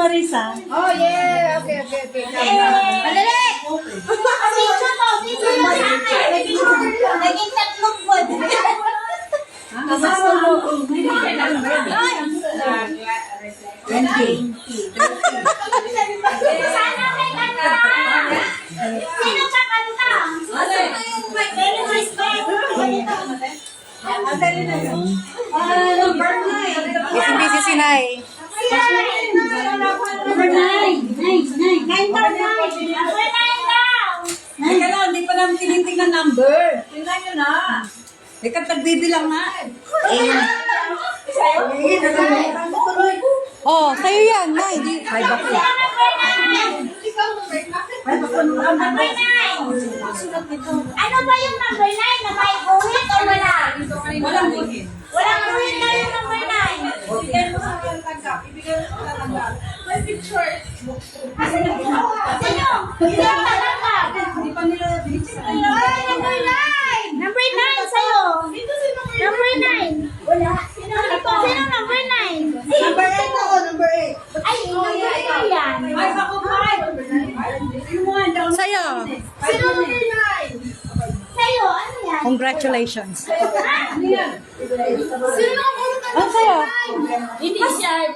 Marisa. Oh, yeah. Okay. Madali! Picture mo sa akin. Naging tatlong food. Sana may kanta. Sino kakanta? Very respect. Number 9. Busy si Nay. Number 9. Number 9 daw. Teka lang, hindi pa namin tinitingnan number. Tingnan nyo na. Ikaw tagbibilang na. Oh, sa'yo yan, Nay. Ay, bakit? Number 9. Ano ba yung number 9? Na may buhit o wala? Walang buhin. Walang buhit na yung number 9. Ibigay mo sa mga tanggap. Ibigay mo sa tanggap. May picture. Sino? Sino ang tatanggap? Hindi pa nila binigyan. Ay, number 9! Number 9 sa'yo! Number 9! Wala. Sino number 9? Number 8 ako, number 8. Ay, number 8 yan. Ay, ako 5. Yung mga down. Sa'yo. Sino number 9? Sa'yo, ano yan? Congratulations. Ano yan? Sino ang Oh, sa'yo. Hindi siya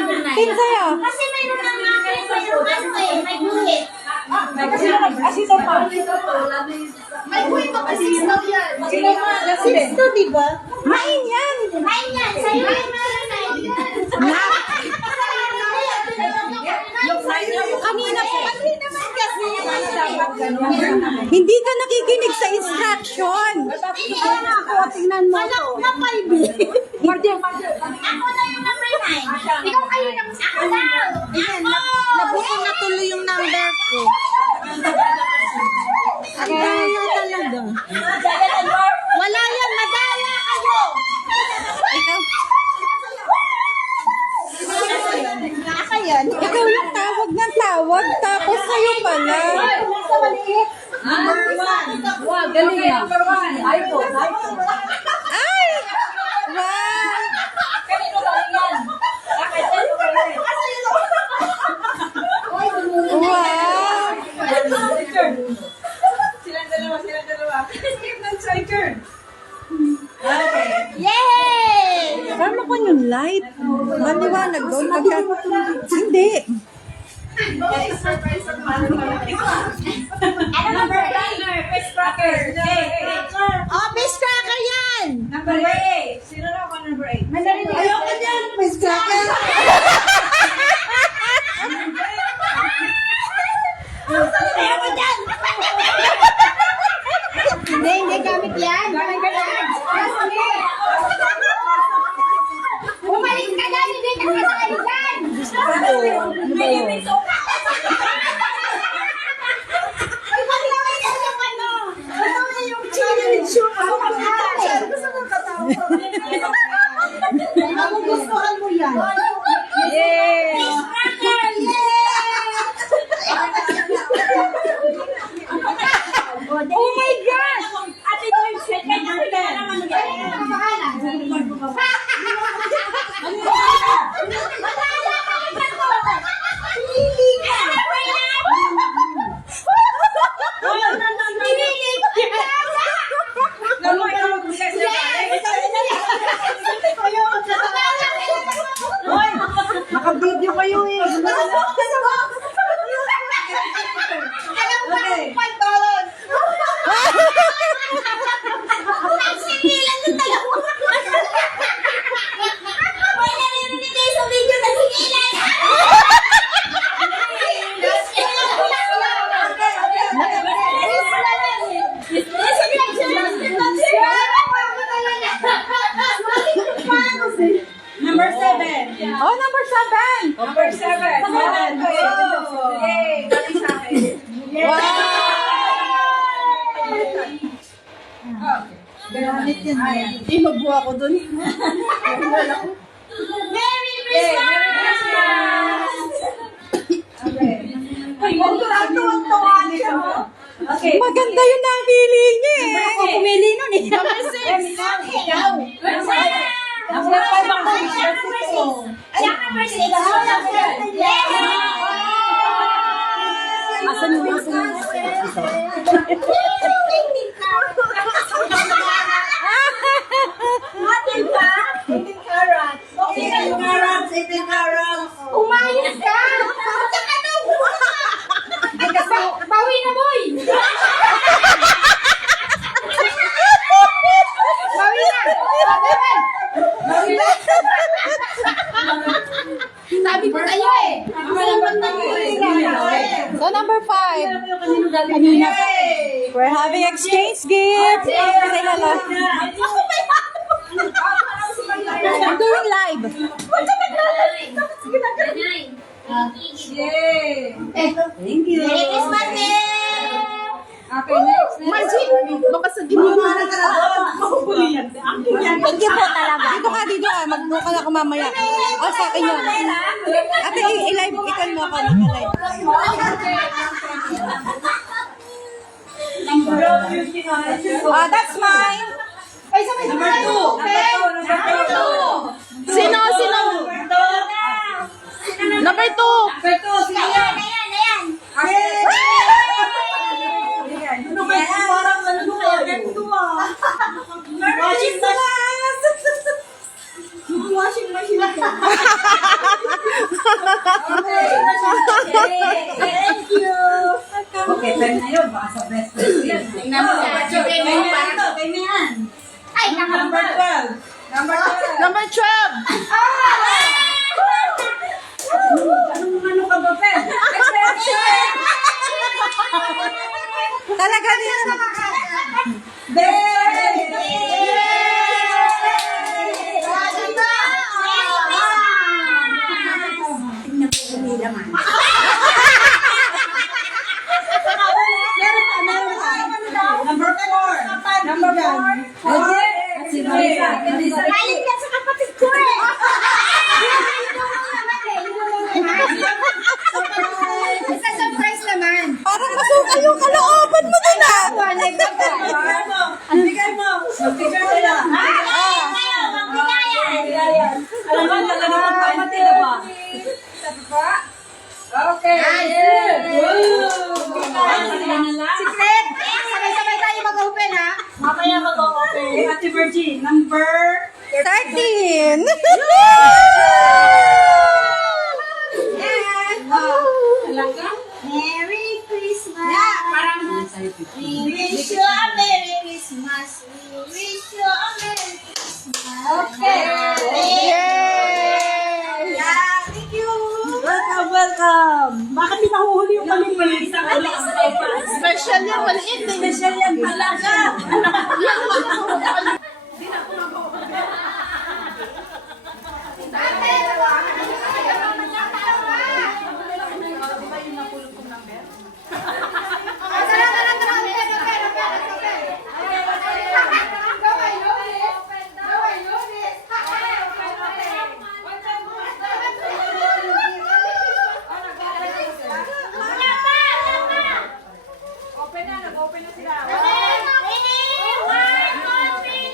number 9. Tin sa'yo. Kasi mayroon na nga kayo, mayroon ano eh, may buhit. Asito pa. May buhit pa kasi 6 daw yan. Sino pa? Sino? Ito, di ba? Main yan. 9 yan, sa'yo yung number 9. Na. Yung sign niya yung Kanina po. naman kasi. dapat ganun. Hindi ka nakikinig sa instruction. Tingnan mo to. Ako na yung number 9. Ikaw kayo yung ako lang. Nabuo na tuloy yung number ko. Talaga. Wala yan, madaya kayo. Ikaw. Ako yan. Ikaw yung tawag ng tawag, tapos sa'yo pala. Number 1. Wow, galing yan. Number 1. iPhone. Ay! Wow! Kanino ba yan? Bakit? Wow! Silang dalawa. Skip ng striker. Okay. Yay! Paano ko yung light? Maliwanag doon pagka... Hindi. Ano number 8? Fish cracker. Oh, fish cracker yan! Number 8. Sino na ako number 8? Ayoko dyan, fish cracker! Ayoko dyan! Hindi gamit yan. Umalis ka na, hindi ka kasali dyan! Ay, pagkakay ka yung ano! Ano na yung challenge? Ako gustuhan mo yan. Yay! Oh my God! Ate Joy, kanya ko na naman Naka-video kayo eh. Singilan ng dalawa. May naririnig kayo sa video na singilan. Number 7. Oh, number 7! Number 7. Yay! Galing sa akin. Wow! Ganit yan. Hindi magbuha ko dun. Merry Yay! Christmas! Merry Christmas! Okay. Tuwang-tuwa siya. Okay. Maganda yun na ang pili niya eh. Ako pumili nun eh. Number 6. Ikaw. Number 5. Asan yung Umayos ka! Bawi na, boy! Bawi na! Sabi ko sa'yo eh! So, number 5. Kanina. We're having exchange gift. Say hello. I'm doing live. Yay! Thank you. Merry Christmas, Okay, next. Baka sa ginagawa na Thank you po talaga. Dito ka. Magbuka na ako mamaya. O, sa akin yun. Ate, i-live. Ikan mo ako. Naka-live. That's mine. Number 2. Sino? Number 2. Number 2. Sino yan? Ayan! Ano kaya? Parang ano kaya? Ganito ah. Washing machine. Washing machine. Thank you. Okay, time na yun. Baka sa best friend yan. Tingnan mo sa chicken mo pa. Ganyan. Ay, Number 12. Number 12. Number 12. Ano ka ba, Pen? Talaga din. Number 4. Number 4. Si Marisa. Galit ka sa kapatid ko eh. Isa surprise naman. Parang masukal yung kalooban mo dun ah. Bigay mo. Mag-picture sila. Alam mo, talaga magpapati na ba? Okay. Secret! Sabay-sabay tayo mag-open ha. Mamaya mag-open. Ate Virgie, number 13. Merry Christmas! We wish you a Merry Christmas. We wish you a Merry Christmas. Okay. Yay! Thank you. Welcome. Bakit pinahuhuli yung pamimili? Special yan, maliit eh. Special yan talaga. Open na, nag-open na sila. Ready? 1, 2, 3.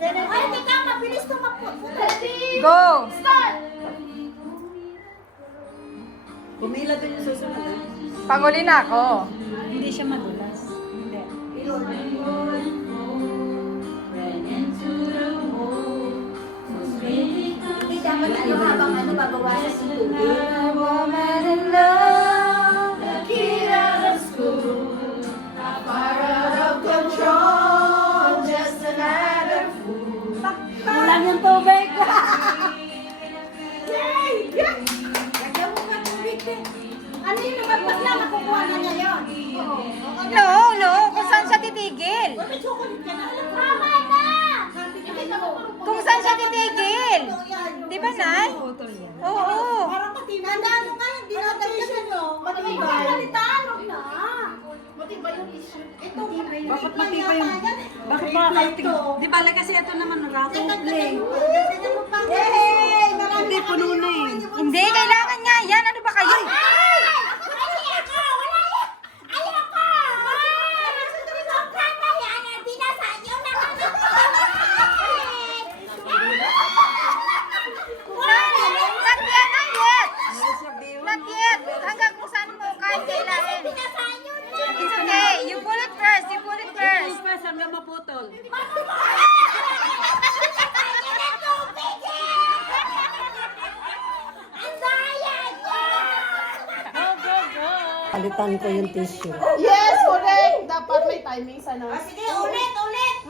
Ay, teka, mabilis to magpunta. Go! Start! Pumila din yung susunod. Panguli na ako. Hindi siya madulas. Hindi. Hindi dapat ano habang ano babawasan si tubig. Woman in love. Lang yung tubig. Lagyan mo ka tubig eh. Ano yung lumagpas lang, makukuha na niya yun. No, no. Kung saan siya titigil. May chocolate ka na. Tama na! Kung saan siya titigil. Di ba, Nay? Oo. Parang matibay. Ano nga yung dinadagdagan nyo? Matibay. Huwag na. Matibay yung issue. Ito, Bakit matibay yung... Bakit makakaitig? Di ba, kasi ito naman raffle play. Hey! Hindi, puno na eh. Hindi, kailangan nga yan. Ano ba kayo? Not yet, not yet. Not yet. Hanggang kung saan mo kahit kailangan. It's okay. You pull it first. You pull it first. First, hanggang maputol. Palitan ko yung tissue. Yes, correct. Dapat may timing sa nurse. Sige, ulit!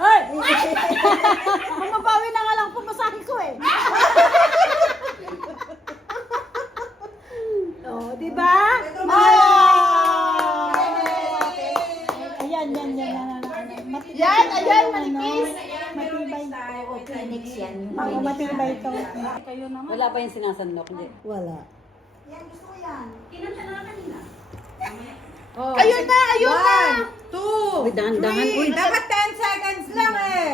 Ay! Mababawi na nga lang pumasahin ko eh. Oh, di ba? Ayan, yan. Yan, ayan, manipis. Matibay. Phoenix yan. Mga matibay ito. Wala pa yung sinasanlok, hindi. Wala. Yan, gusto ko yan. Kinanta na kanina. Ayun na, ayun na. Uy, dahan-dahan. Uy, Dapat 10 seconds lang eh.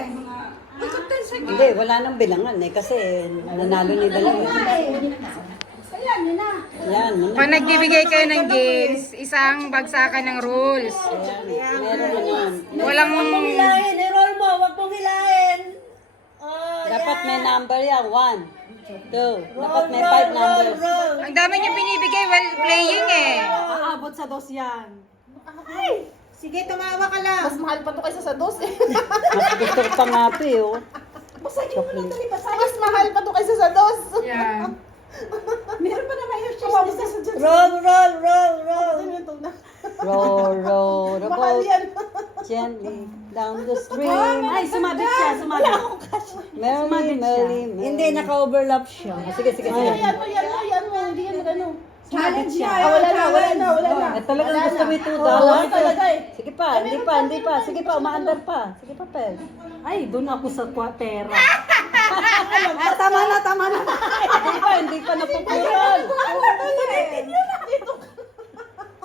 hindi, wala nang bilangan eh. Kasi nanalo ni dalawa. Ayan, yun na. Yan, Pag nagbibigay kayo ng games, isang bagsakan ng rules. meron na yan. Walang... I-roll mo, wag mong hilahin. Dapat may number yan. 1, 2. Dapat may 5 numbers. Ang dami niyo binibigay while playing eh. Aabot sa dos yan. Ay! Sige, tumawa ka lang. Mas mahal pa to kaysa sa dos eh. Mas gusto ko pa nga ito eh. Oh. Basagin mo lang tali, basagin. Mas mahal pa to kaysa sa dos. Yeah. Meron pa naman yung cheese sa dyan. Roll. Row the Mahal boat yan. gently down the stream. Ay, sumabit siya, sumabit. Wala akong cash. Merrily. Hindi, naka-overlap siya. Sige. Yan mo. Hindi yan ano. Challenge niya. Wala na. Eh, talagang gusto mo ito Oo, talaga eh. Sige pa, hindi pa. Sige pa, umaandar pa. Sige pa, Pel. Ay, doon ako sa pera. Tama na. Hindi pa napupulol.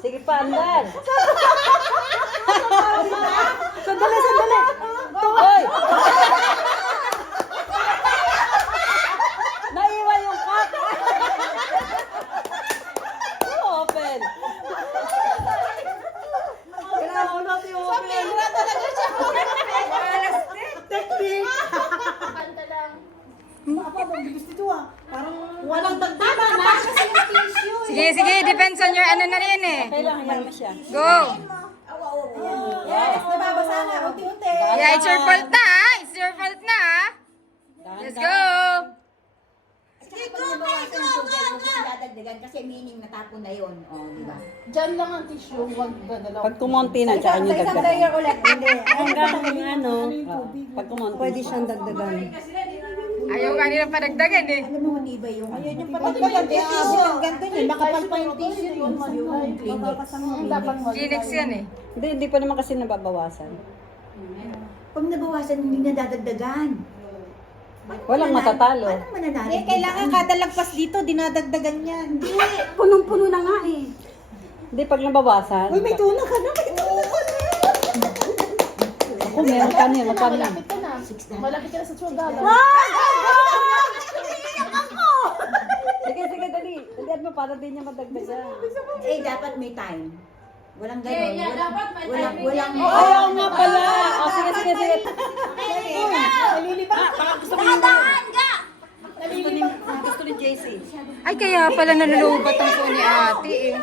Sige pa, andar. Sandali. Hoy! Naiwan yung cup. Open. Kailangan natin yung open. Talaga siya. Technique. Kanta lang. Parang walang dagdagan na. Kasi yung tissue. Sige, depends on your ano na rin eh. Kailangan mo siya. Go! Yes, nababasa na. Unti-unti. Yeah, it's your fault na ah. It's your fault na ah. Let's go! Sige, go! Dadagdagan kasi meaning natapon na yun. O, di ba? Diyan lang ang tissue. Wag ba dalawa? Pag kumonti na, tsaka nyo dagdagan. ulit. Hindi. Hanggang ano, pag kumonti. Pwede siyang dagdagan. Ayaw nga nilang padagdagan eh. Alam mo, matibay yung... Ayun yung patagdagan tissue. Ganito yun. Makapal pa yung tissue. Kleenex yan eh. Hindi pa naman kasi nababawasan. Pag nabawasan, hindi na dadagdagan. Walang matatalo. Paano mananalo? Kailangan kada lagpas dito, dinadagdagan yan. Hindi, punong-puno na nga eh. Hindi, pag nabawasan. Uy, may tuna ka na. Ako, meron ka niya. Magkano na? Malapit ka na. Malapit ka na sa $12. Sige, dali. Dalihan mo para din niya madagdagan. Eh, dapat may time. Walang gano'n. Walang... Ayaw nga pala. Sige. Nalilibang Ay, kaya pala nalulubat ang phone ni ate eh.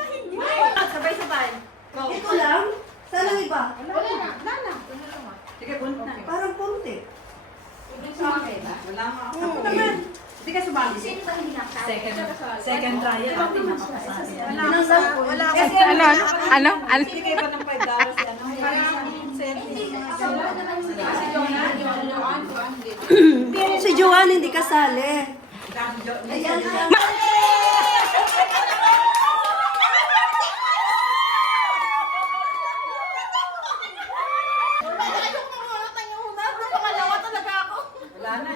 Sabay-sabay. Ito lang? Saan ang iba? Wala na. Sige, punta na. Parang punti. Wala nga ako. Ako naman. Hindi ka sumali. Second trial. Ate, napakasali. Wala ako. Kasi Ano? Bigay pa ng $5 ano? Si Joanne hindi kasali. Wala na.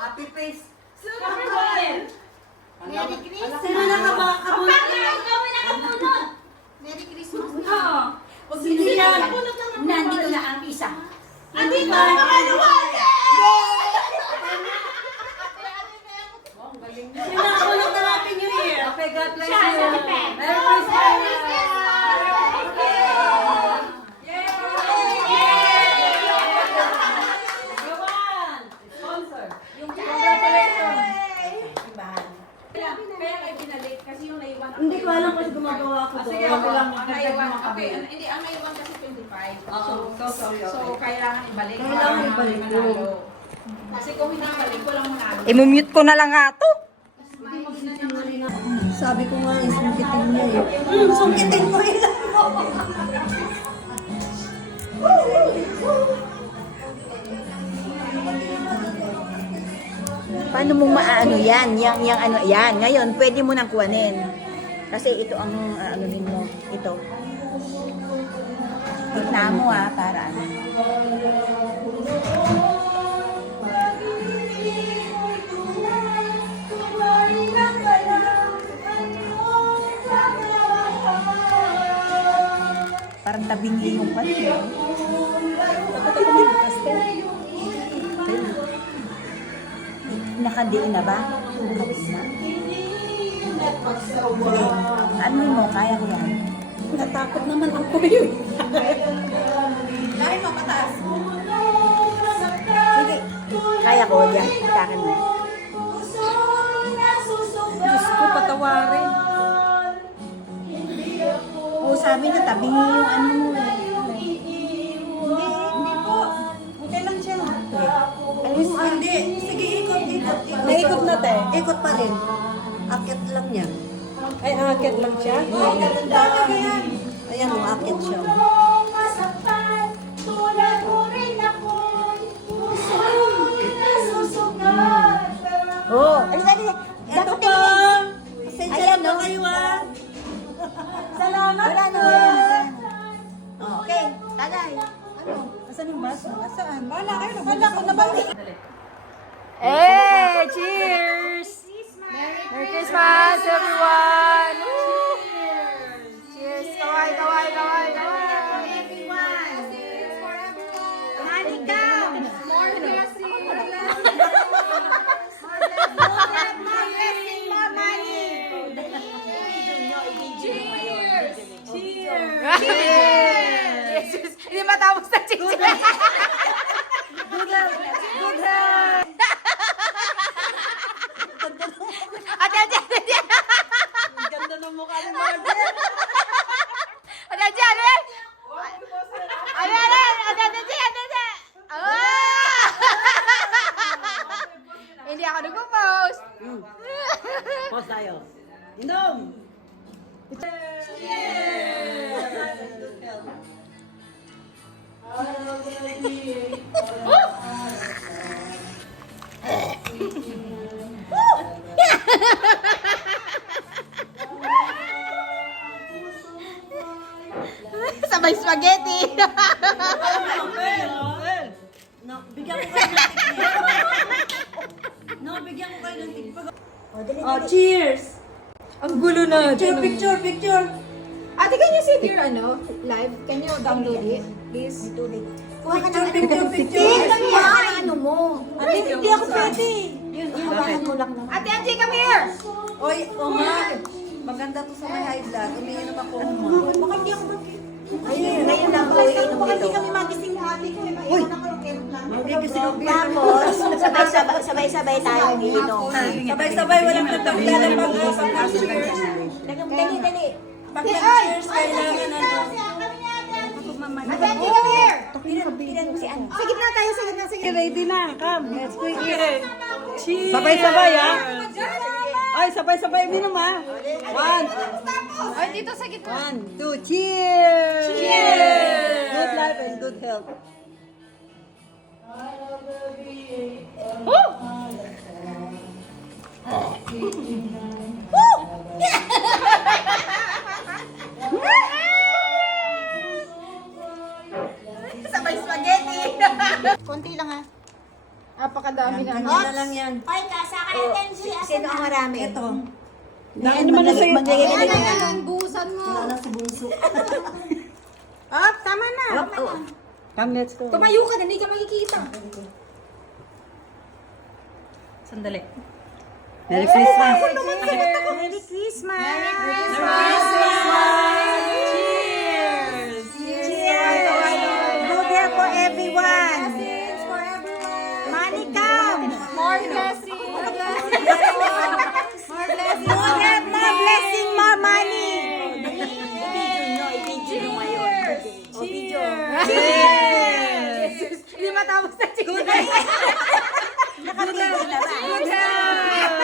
Happy face. Sino nakabunot? Merry Christmas. Sino yan? Nandito na ang isa. Andito Sino nakabunot ng Happy New Year? Okay, God bless Siya, you. sa Pepe. Merry Christmas. Sponsor. Kaya kayo pinalik kasi yung naiwan. Hindi ko alam kasi gumagawa ko to. Sige, okay lang. Ang naiwan, okay, hindi, ang naiwan kasi 25. So, kailangan ibalik. Kailangan ibalik Para manalo. Kasi kung hindi ibalik, walang manalo. I-mute ko na lang nga to. Sabi ko nga, sungkitin niya eh. Sungkitin ko rin ako. Paano mo maano yan? Yang ano yan. Ngayon, pwede mo nang kuwanin. Kasi ito ang ano din mo. Ito. Tignan mo para ano. Parang tabingi yung pati. Dapat ako may bukas ka. Nakadiin na ba? Nakadiin na? Sige. Ano mo? Kaya ko yan. Natakot naman ako yun. Dahil mapataas. Sige. Kaya ko yan. Sa akin mo. Diyos ko, patawarin. Oo, sabi na tabingi yung ano mo eh. Hindi po. Okay lang siya. Ayun mo ah. Hindi. Sige, ikot. Naikot na te. Ikot pa rin. Akit lang niya. Ay, akit lang siya? Oo, talaga yan. Ayan, akit siya. Oo. Ay, sabi niya. Ito dapat pa. tingin. Pasensya Ayan, na no? kayo ah. Salamat. Wala na yan. Oh, okay. Tagay. Ano? Asan yung baso? Asaan? Wala kayo. Wala ko na ba? Hey, cheers! Merry Christmas, everyone! Cheers! Kaway, kaway, kaway, kaway! Money down. More blessing. More blessing, more money. Cheers! Cheers! Jesus! Hindi matapos na cheers! Ate, ate, ate, ate! Ganda ng mukha ni Margaret. Ate, ate, ate! Ate, ate, ate, ate, ate, ate! Ah! Hindi ako nagpo-post. Pause tayo. Inom! Sabay spaghetti. No, bigyan ko kayo ng tigpag. No, bigyan ko kayo ng tigpag. Oh, cheers! Ang gulo na. Picture! Ate, can you save your live? Can you download it? Please. Picture! Ano mo? Hindi ako pwede. Yun, hawakan mo lang naman. Ate Angie, come here! Oy, o nga. Maganda to sa may high blood. Umiinom ako uma. Baka hindi ako Ngayon lang ako iinom Baka hindi ito. kami magising na ate ko. Maiwan ako ng aeroplano. Magigising ako. Tapos, sabay-sabay tayong iinom. Sabay-sabay, walang nagtabilan ng pag-cheers. Dali. Pag nag-cheers, kailangan ano. Ate, come here. Sa gitna tayo, sa gitna, sa gitna. Ready na. Come, let's go here. Cheers! Sabay-sabay, ha? Ay, sabay-sabay minum, ha? One, Ay, dito sa gitna. one, two, cheers! Cheers! Good life and good health. Sabay spaghetti. Konti lang ha. Napakadami na. Ganyan na lang yan. Hoy, sa akin natin sino ang marami? Ito. Ano naman na sa'yo? Busan mo. Wala si Bunso. Oh, tama na. Come, let's go. Tumayo ka na, hindi ka makikita. Sandali. Merry Christmas! Merry Christmas! Cheers! Cheers! Good health for everyone! Money come! More blessings. More health, more blessing, more money! Cheers! Hindi matapos na chicken. Nakatigil na ba? Good health!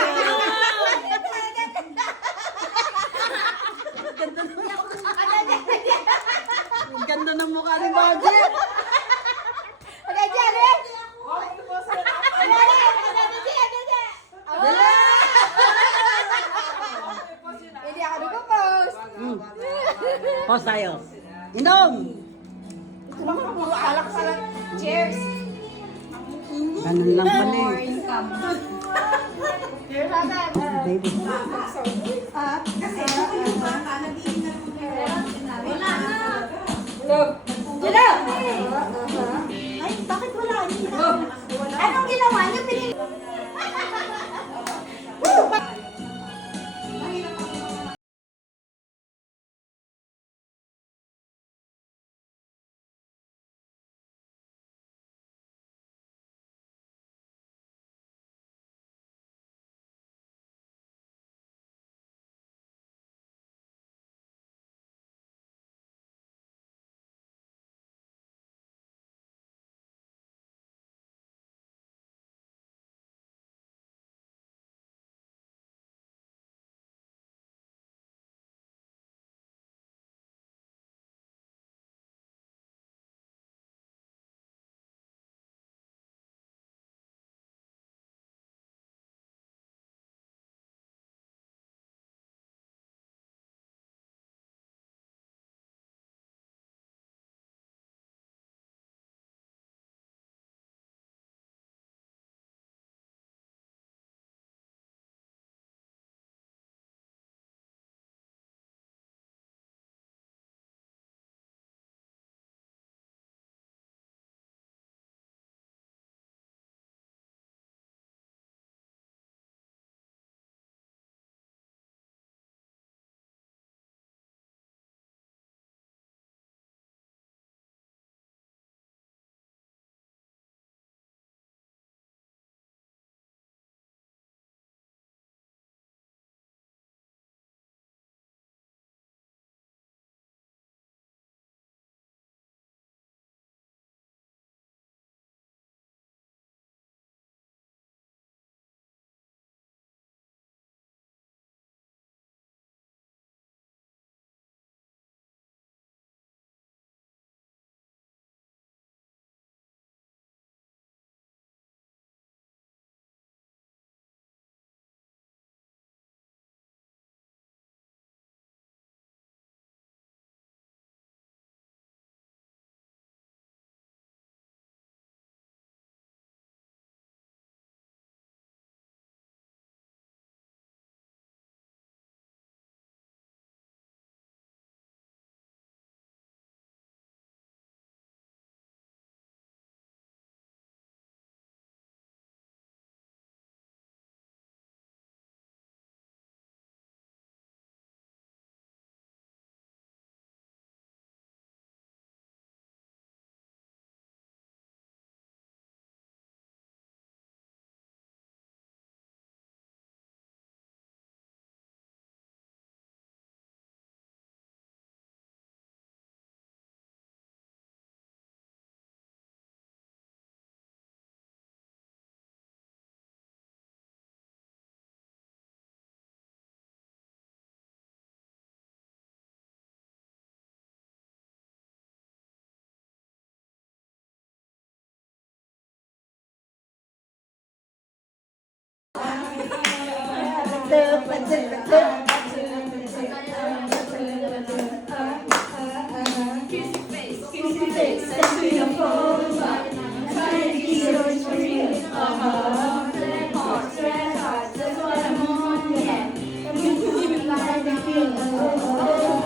Ang ganda ng mukha ni Budget! Okay, dyan eh. Hindi ako nag-post. Pause tayo. Inom! Puro alak pala. Cheers. Ganun lang pala eh. Cheers, ate. Ay, bakit wala? Anong ginawa niyo?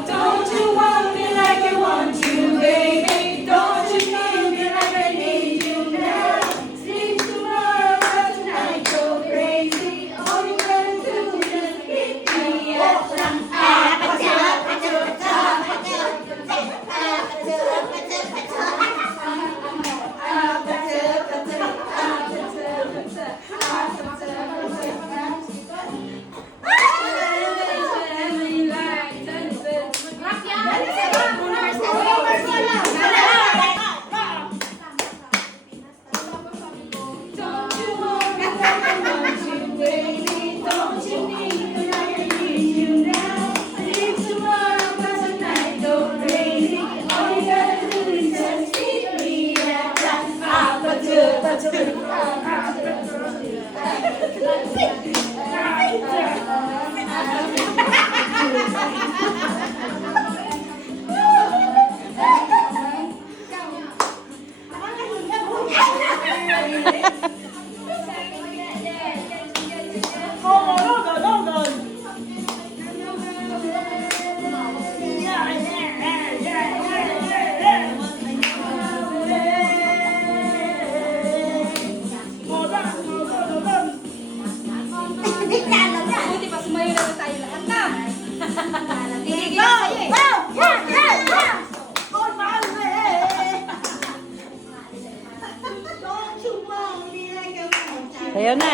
Don't you want me like I want you, baby? Don't you need me like I need you now? Sleep tomorrow, but tonight go crazy. All you gotta do is just hit me up. Don't you want me like I want you, baby? Don't you need me like I need you now? Sleep tomorrow, but tonight go crazy. All you gotta do is just keep me at Buti pa sumayo na tayo lahat na. Sayo na.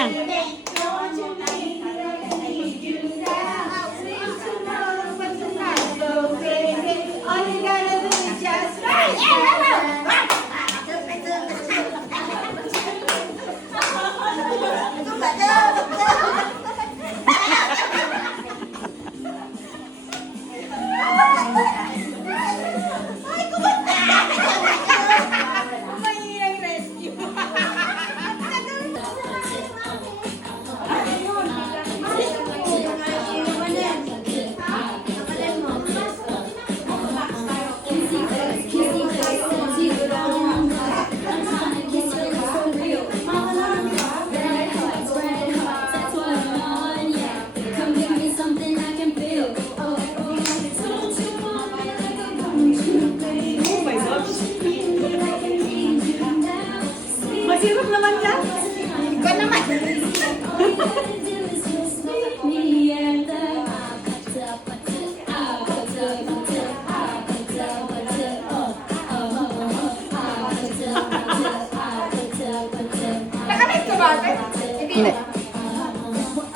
Masirap naman yan. Ikaw naman. Nakamit ka ba? Hindi.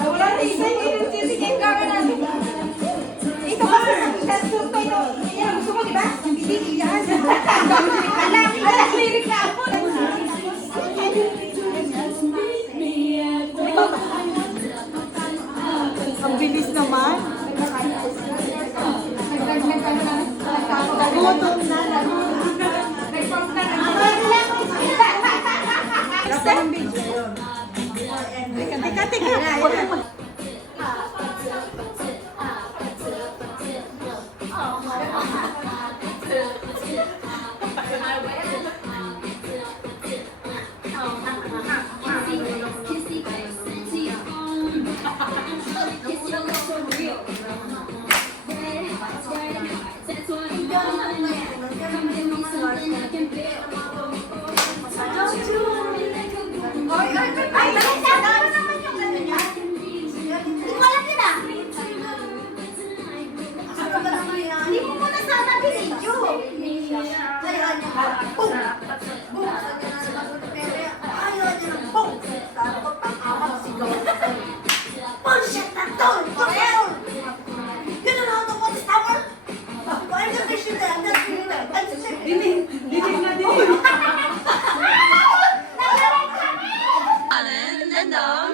Wala na isa yung sisigil ka ka namin. Ito kasi nagsumpay no. Yan, gusto mo diba? Hindi yan. Alam, lirik na ako. Ang bilis naman. Teka, teka. Hindi mo muna sana binidyo. Bullshit na to! Ganun ako po sa tower? I'm the mission there. I'm just doing that. I'm just doing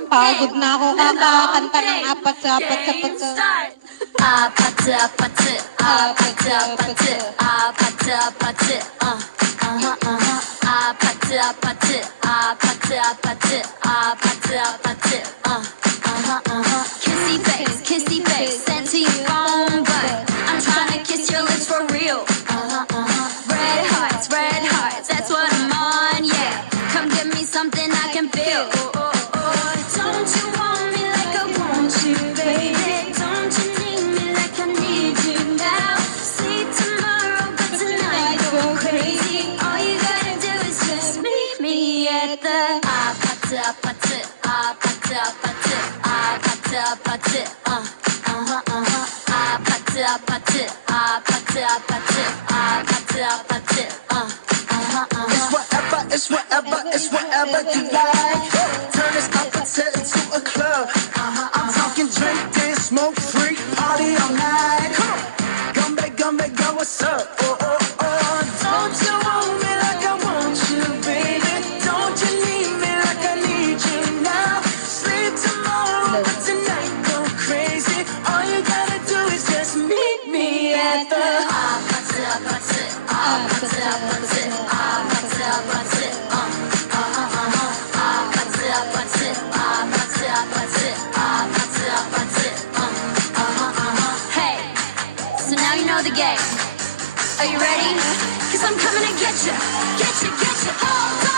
Pagod na ako kakakanta ng apat sa apat sa pagka. 아파트 아파트 아파트 아파트 아파트 아파트 아파트 아파트 아파트 아파트 아파트 아파트 키스 아파트 아파트 아파트 아파트 아파트 아파트 아파트 It's whatever, it's whatever you like. Turn this opposite into a club. I'm talking drink, dance, smoke, freak, party all night. Come back, go, what's up? Oh, oh, oh. Don't you want me like I want you, baby? Don't you need me like I need you now? Sleep tomorrow, but tonight go crazy. All you gotta do is just meet me at the 아파트 아파트 아파트 아파트 아파트 아파트 아파트 아파트 아파트 아파트 아파트 Hey, so now you know the game. Are you ready? 'Cause I'm coming to get you, get you, get you. Hold on.